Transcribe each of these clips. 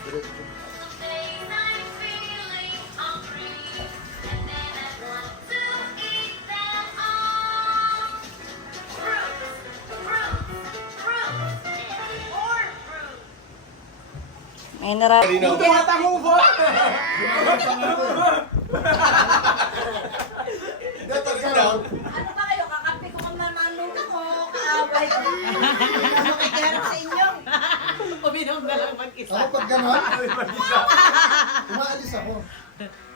Ay, narap. Hindi ata mo ba? Ano ba kayo? Kakampi ko kang mananong ako. Kaaway ko. Ano makikiharap sa inyo? Uminom na lang mag-isa. Ako pag gano'n, umaalis ako.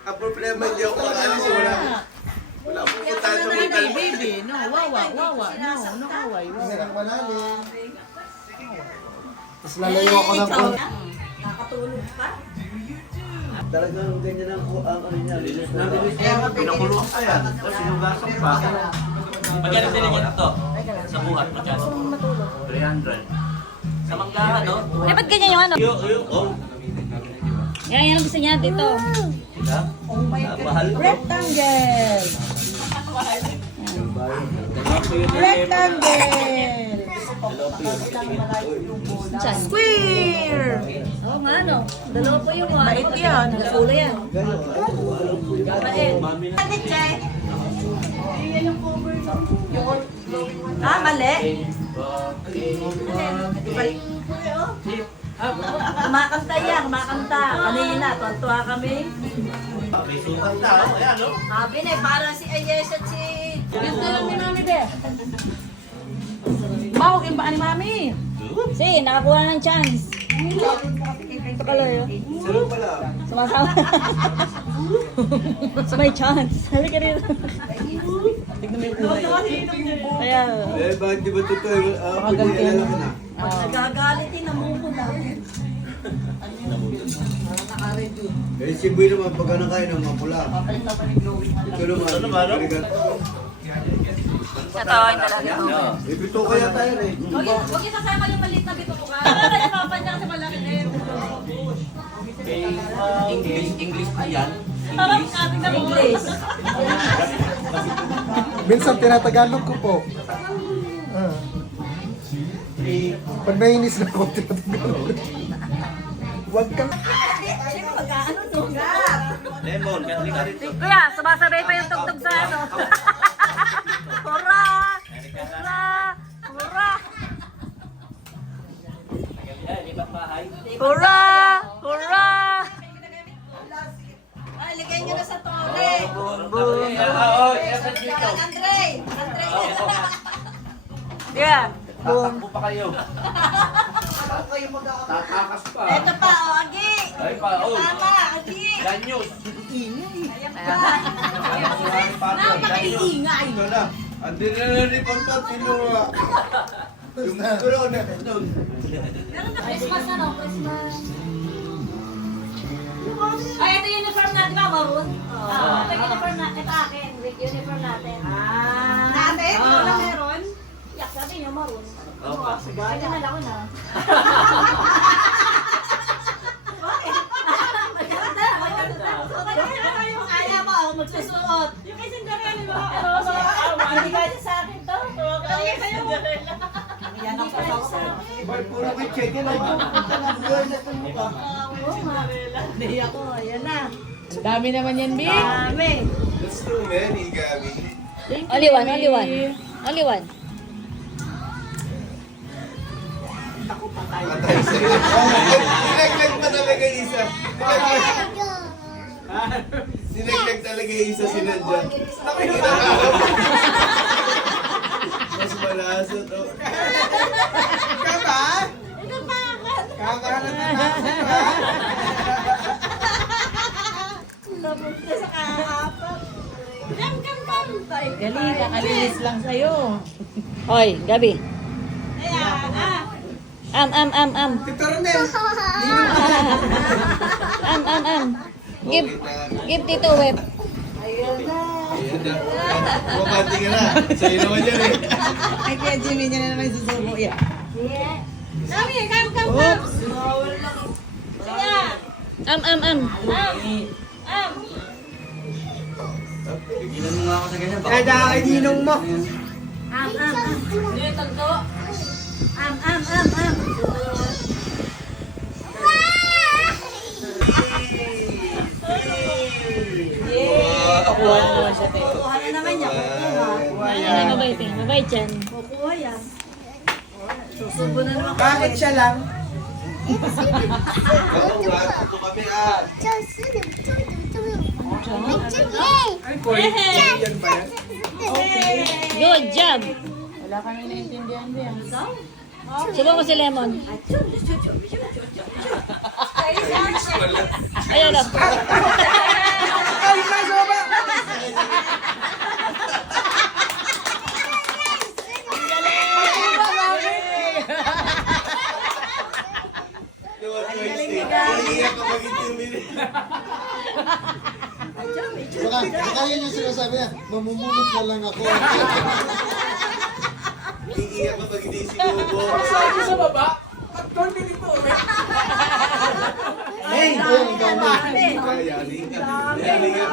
Ang problema hindi ako makalis. Wala akong puntahan sa hotel. Baby, no, wawa. No, away. Kasi nang malalim. Tapos lalayo ako ng konti. Nakatulog ka? Talagang ganyan ang ano niya. Pinakulong ka yan. Tapos sinugasan pa. Magkano din niya ito? Sa buhat, magkano? 300. Sa manggahan, no? Ay, ba't ganyan yung ano? Oh. Yan ang gusto niya dito. Diba? Mahal ko. Rectangle! Rectangle! Square! Oo nga, no? Dalawa po yung mga. Bait yan. Nasulo yan. Bait. Ate Che? Ah, mali. Kumakanta yan, kumakanta. Kanina, tuwa kami. May sukat na, oh. Ayan, no? Sabi na, parang si Ayes at si... Gusto lang ni Mami, be. Bawag yung baan ni Mami. Si, nakakuha ng chance. Ito kaloy, oh. Sarap pala. Sumasama. So may chance. Halika rin. Tignan mo yung kulay. Ayan. Eh, bakit di ba totoo? Pakagantihan Pag na. Nagagalit din, namumula. Eh, si Boy naman pagka nakain ng mga pula. Ito naman. Ito, yung talaga. Eh, bito kaya tayo eh. Huwag yung sasama yung maliit na bito ko ka. Kasi papanya kasi malaki na yun. English pa yan. Parang kating na English. Minsan tinatagalog ko po. Pag nainis na ako, tinatagalog ko. Huwag kang... Sino mag-ano to? Lemon, kasi ka rito. Kuya, sumasabay pa yung tugtog sa ano. Hurra! Hurra! Hurra! Lipat bahay. Hurra! Hurra! Ay, ligay nyo na sa tole. Andre! Andre! Yeah. Tatakbo pa kayo. Tatakas pa. Ito pa, o, Agi! Ay pa, oh. Tama, Agi! Danyos. Napakaingay! Ito na. Andi na na ni Pontot. Tinura. Yung tulo na. Doon. Meron na Christmas, ano? Christmas. Ay, ito yung uniform natin ba, Maroon? Ito yung uniform natin. Ito akin, uniform natin. Natin? Wala meron? Yak, sabi niyo, Maroon. Opa. Sige na lang na. Bakit? Maganda. Kaya mo ako magsusuot. Yung kay Cinderella mo. Hindi kaya sa akin to. Kaya sa'yo. Yan ang sasawa. Puro kay Cheke na yun. Hindi ako, ayan na. Ang dami naman yan, Bing. Dami. That's too many, Gabi. Only one, only one. Only one. Patay sa'yo. Sinaglag pa talaga yung isa. Sinaglag talaga yung isa sinadya. Nakikita ka ako. Mas malasot. Oh. Kaka? Kakahanap na Tapos na sa kahapon. Yan kang pantay. Galing, kakalinis lang sa'yo. Hoy, Gabi. Ayan, Am. Tito Romel. Am. Give Tito Web. Ayun na. Ayan na. Bumati ka na. Sa'yo naman yan eh. Ay, kaya Jimmy niya na naman susubo yan. Yeah. Dami, kam. Bawal lang. Sige. Am. Tigilan mo nga ako sa ganyan. Kada kay ninong mo. Yung tagdo. Am. May dyan. Kukuha yan. Susubo na naman. Bakit siya lang? Oo nga, ito kami ah. Yan ba yan? Good job. Wala kami naiintindihan din. Subukan mo si Lemon. Ayaw lang. Ay, masama! Baka yun yung sinasabi niya, mamumulot na lang ako. Iiyak kapag hindi sinubo. Sabi sa baba, at doon dito ulit. Hey! Ayun, ang dami. Yari ka. Yari ka.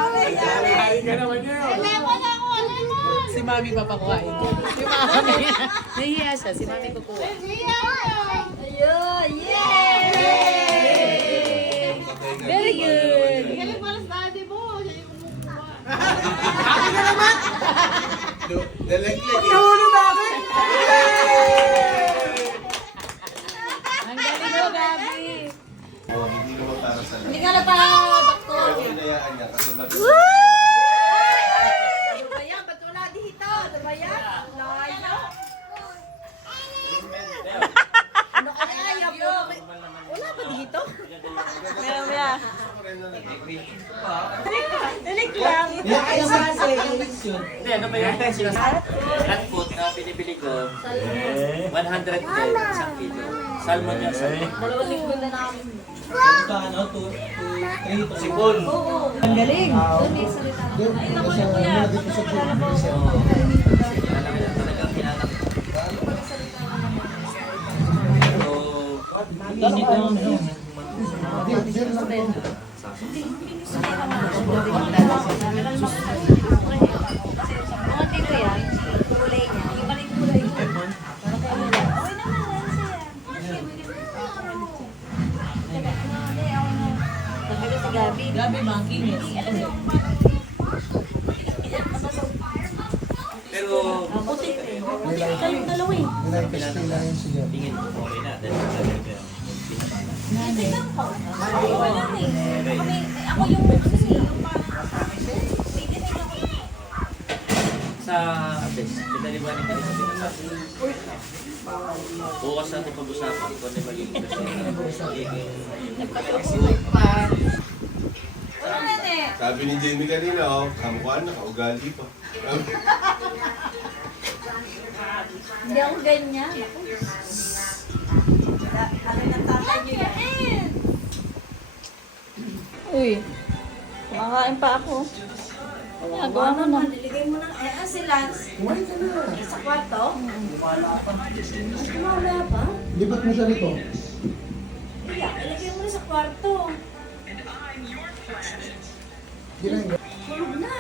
Ay, ka naman yun. Si Mami papakuhain. Si Mami. Nahihiya siya. Si Mami kukuha. Ayun! Yay! Very good. Dalaglag eh. Nahulog natin! Ang galing mo, Gabi. Hindi naman para sa Hindi ka na pa-doktor. Pero hinayaan niya kasi mag- Ano ba yan? Ba't wala dito? Ano ba yan? Layo. Ano ka kaya po? Wala ba dito? Meron ba? Dilig lang. Hindi, ano ba yung flat food na binibili ko? 110 isang kilo. Salmon yan, salmon. Dalawang linggo na namin. Sipon. Ang galing. Doon may salita. Doon, kasi nilagay ko sa freezer. Alam mo talaga kinalak. Pero, easy to. Diyan lang po. Mga tito yan. Kulay niya. Yung maling kulay. Okay naman. Sabi ko si Gabi. Gabi, makinis. Pero, Kayong dalawa eh. Nilagay lang yun siya. tingin ko okay na. Dahil sabi ko, Wala eh. Ako yung yung sa ates, pinaliwanag ka rin sa pinasasa. Bukas natin pag-usapan kung ano yung magiging Sabi ni Jamie kanina, oh, kamukha na, kaugali pa. Hindi ako ganyan. Ano ng tatay niyo yan? Uy, kumakain pa ako. Nagawa mo na. Niligay mo na. Eh, si Lance. Kumain ka na. Sa kwarto? Wala pa? Lipat mo siya rito. Iya, ilagay mo na sa kwarto. Ginang. Tulog na.